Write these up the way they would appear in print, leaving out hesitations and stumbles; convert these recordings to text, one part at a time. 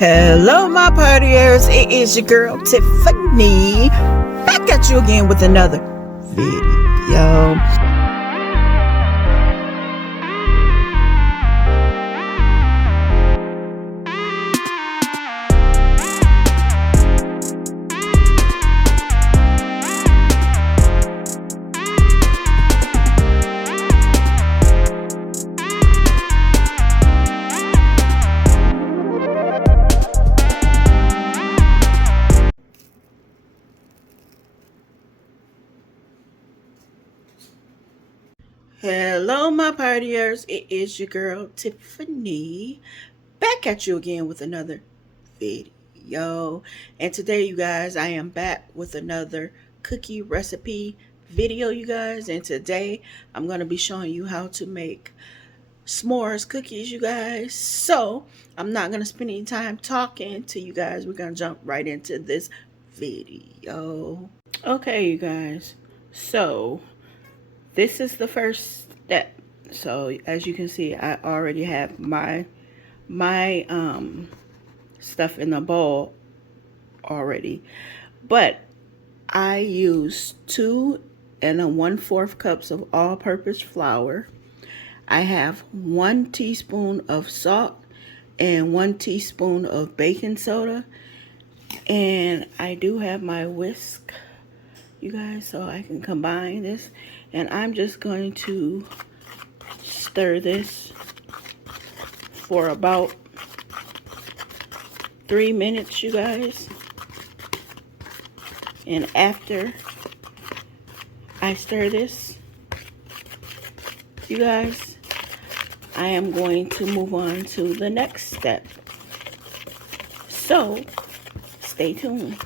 Hello, my partiers. It is your girl Tiffany, back at you again with another video. Hello, my partiers. It is your girl Tiffany, back at you again with another video. And today, you guys, I am back with another cookie recipe video, you guys. And today, I'm going to be showing you how to make s'mores cookies, you guys. So, I'm not going to spend any time talking to you guys. We're going to jump right into this video. Okay, you guys. So, this is the first step. So as you can see, I already have my stuff in the bowl already, but I use 2 1/4 cups of all-purpose flour. I have 1 teaspoon of salt and 1 teaspoon of baking soda, and I do have my whisk, you guys, so I can combine this. And I'm just going to stir this for about 3 minutes, you guys. And after I stir this, you guys, I am going to move on to the next step. So stay tuned.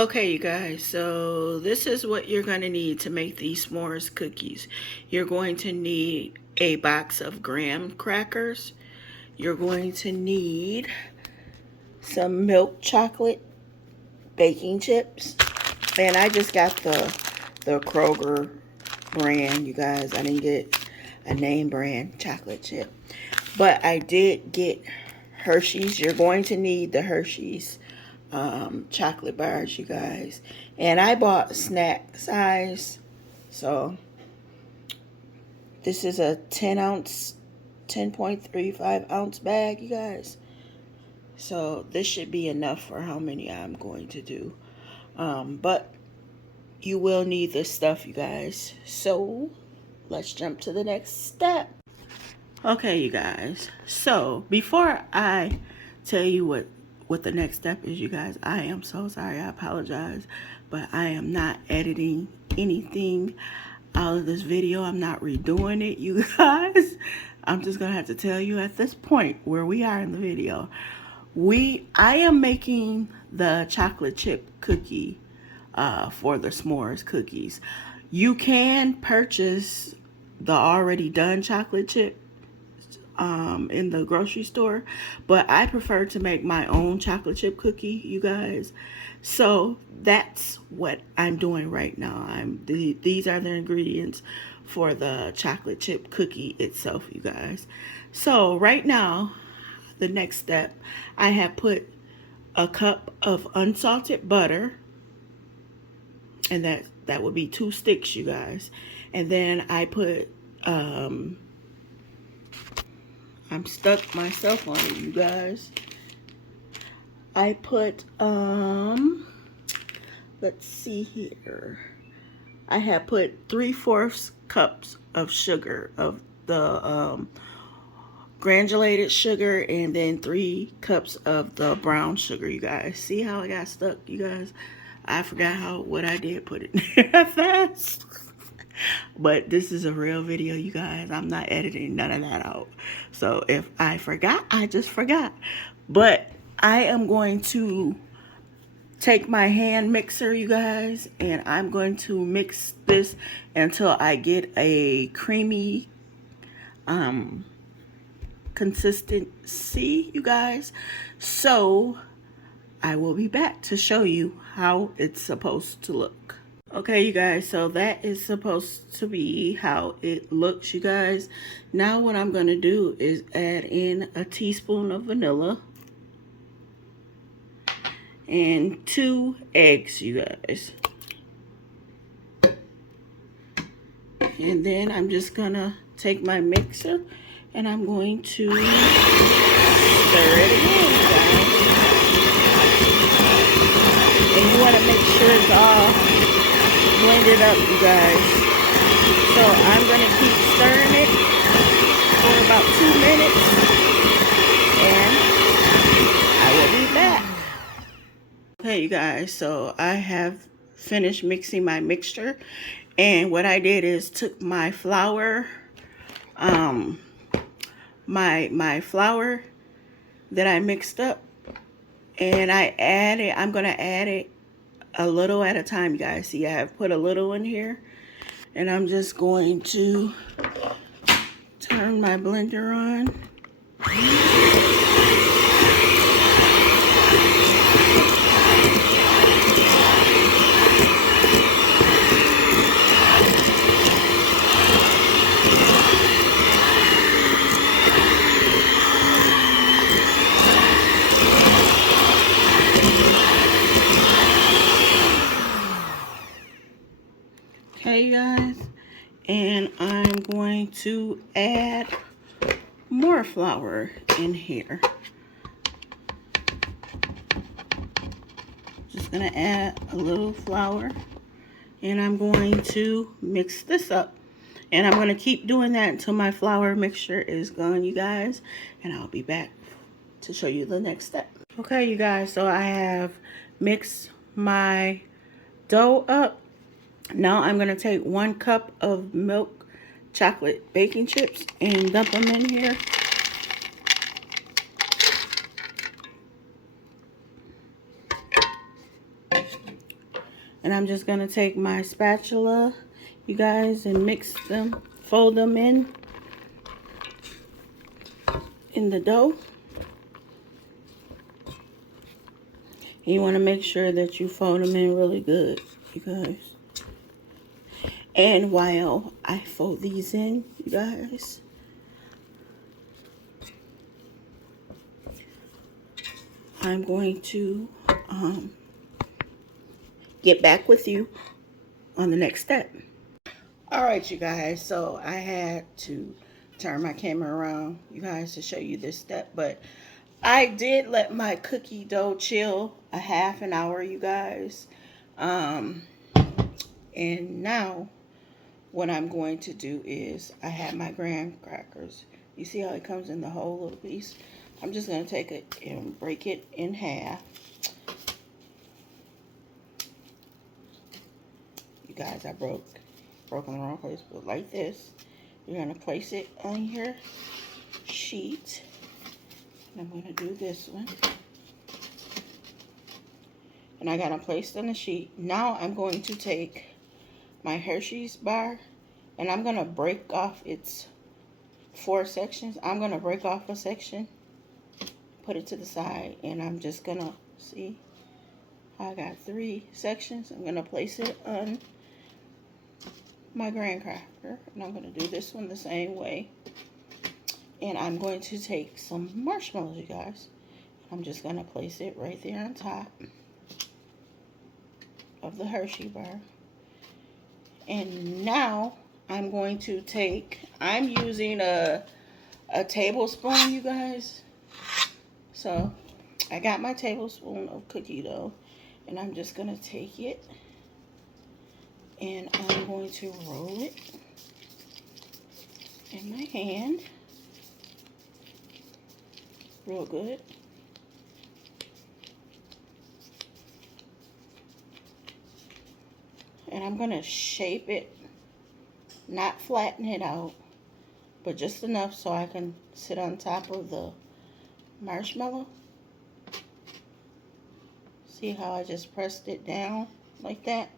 Okay, you guys, so this is what you're going to need to make these s'mores cookies. You're going to need a box of graham crackers. You're going to need some milk chocolate baking chips. And I just got the Kroger brand, you guys. I didn't get a name brand chocolate chip. But I did get Hershey's. You're going to need the Hershey's chocolate bars, you guys. And I bought snack size, so this is a 10.35 ounce bag, you guys. So this should be enough for how many I'm going to do, but you will need this stuff, you guys. So let's jump to the next step. Okay, you guys, so before I tell you what the next step is, you guys, I am so sorry. I apologize, but I am not editing anything out of this video. I'm not redoing it, you guys. I'm just gonna have to tell you at this point where we are in the video. I am making the chocolate chip cookie for the s'mores cookies. You can purchase the already done chocolate chip in the grocery store, but I prefer to make my own chocolate chip cookie, you guys. So that's what I'm doing right now. These are the ingredients for the chocolate chip cookie itself, you guys. So right now, the next step, I have put a cup of unsalted butter, and that would be 2 sticks, you guys. And then I put I'm stuck myself on it, you guys. I put, let's see here. I have put 3/4 cups of sugar, of the granulated sugar, and then 3 cups of the brown sugar, you guys. See how I got stuck, you guys? I forgot what I did put it there fast. But this is a real video, you guys. I'm not editing none of that out. So if I forgot, I just forgot. But I am going to take my hand mixer, you guys, and I'm going to mix this until I get a creamy consistency, you guys. So I will be back to show you how it's supposed to look. Okay, you guys, so that is supposed to be how it looks, you guys. Now what I'm going to do is add in a teaspoon of vanilla. and 2 eggs, you guys. And then I'm just gonna take my mixer and I'm going to stir it again, you guys. And you want to make sure it's all blended up, you guys. So I'm gonna keep stirring it for about 2 minutes and I will be back. Okay, you guys, so I have finished mixing my mixture, and what I did is took my flour, my flour that I mixed up, and I'm gonna add it a little at a time, you guys. See, I have put a little in here, and I'm just going to turn my blender on. Okay, guys, and I'm going to add more flour in here. Just gonna add a little flour, and I'm going to mix this up, and I'm gonna keep doing that until my flour mixture is gone, you guys, and I'll be back to show you the next step. Okay, you guys, so I have mixed my dough up. Now I'm going to take 1 cup of milk chocolate baking chips and dump them in here. And I'm just going to take my spatula, you guys, and mix them, fold them in the dough. And you want to make sure that you fold them in really good, you guys. And while I fold these in, you guys, I'm going to get back with you on the next step. All right, you guys, so I had to turn my camera around, you guys, to show you this step, but I did let my cookie dough chill a half an hour, you guys. And now what I'm going to do is I have my graham crackers. You see how it comes in the whole little piece? I'm just going to take it and break it in half. You guys, I broke in the wrong place, but like this. You're going to place it on your sheet. And I'm going to do this one. And I got them placed on the sheet. Now I'm going to take my Hershey's bar and I'm going to break off its 4 sections. I'm going to break off a section, put it to the side, and I'm just going to see how I got 3 sections. I'm going to place it on my graham cracker, and I'm going to do this one the same way. And I'm going to take some marshmallows, you guys. I'm just going to place it right there on top of the Hershey bar. And now I'm going to take, I'm using a tablespoon, you guys. So I got my tablespoon of cookie dough, and I'm just going to take it and I'm going to roll it in my hand real good. And I'm going to shape it, not flatten it out, but just enough so I can sit on top of the marshmallow. See how I just pressed it down like that,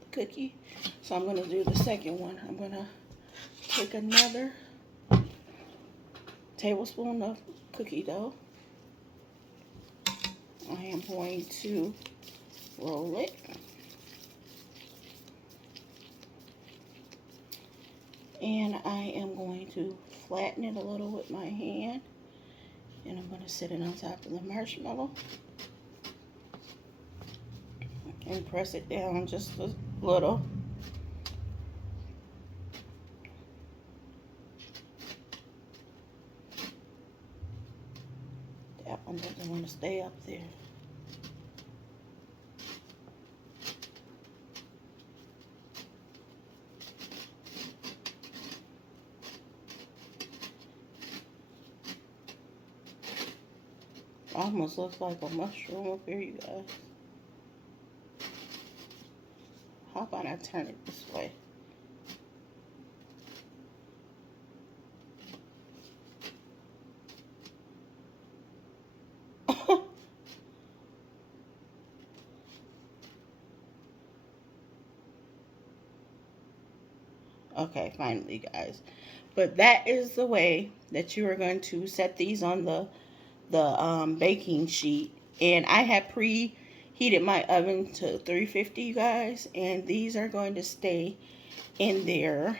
the cookie? So I'm going to do the second one. I'm going to take another tablespoon of cookie dough. I am going to roll it. And I am going to flatten it a little with my hand. And I'm going to sit it on top of the marshmallow. and press it down just a little. That one doesn't want to stay up there. Almost looks like a mushroom up here, you guys. How about I turn it this way? Okay, finally, guys. But that is the way that you are going to set these on the baking sheet. And I have preheated my oven to 350, you guys. And these are going to stay in there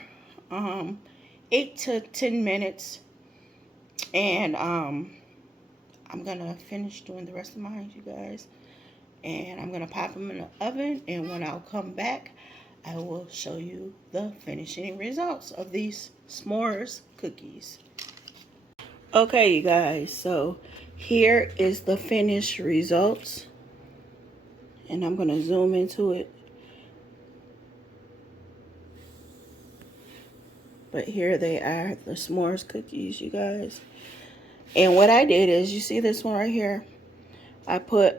8 to 10 minutes. And I'm going to finish doing the rest of mine, you guys. And I'm going to pop them in the oven. And when I'll come back, I will show you the finishing results of these s'mores cookies. Okay, you guys, so here is the finished results. And I'm going to zoom into it. But here they are, the s'mores cookies, you guys. And what I did is, you see this one right here? I put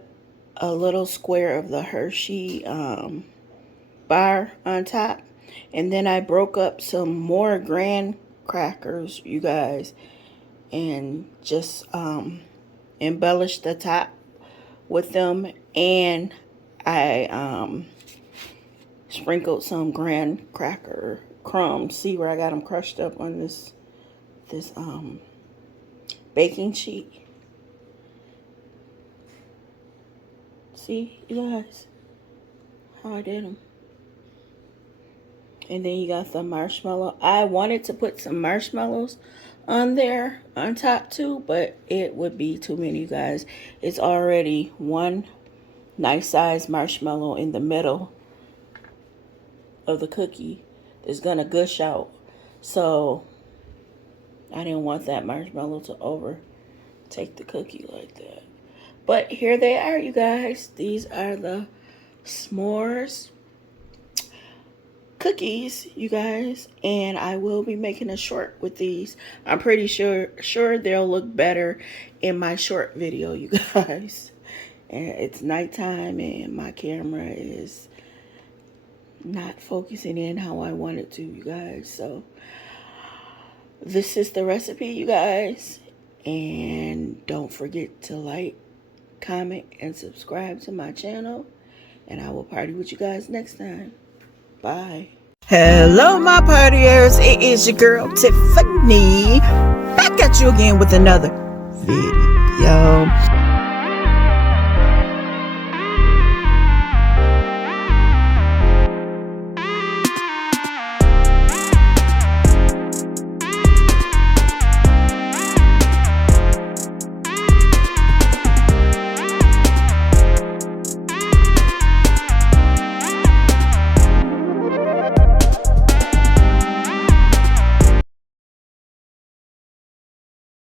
a little square of the Hershey bar on top. And then I broke up some more graham crackers, you guys. And just embellished the top with them. And I sprinkled some graham cracker crumbs. See where I got them crushed up on this baking sheet? See, you guys, how I did them. And then you got the marshmallow. I wanted to put some marshmallows on there on top too, but it would be too many, you guys. It's already one nice size marshmallow in the middle of the cookie. It's gonna gush out, so I didn't want that marshmallow to overtake the cookie like that. But here they are, you guys. These are the s'mores cookies, you guys, and I will be making a short with these. I'm pretty sure they'll look better in my short video, you guys. And it's nighttime and my camera is not focusing in how I want it to, you guys. So this is the recipe, you guys, and don't forget to like, comment, and subscribe to my channel, and I will party with you guys next time. Bye. Hello, my partiers. It is your girl, Tiffany. Back at you again with another video.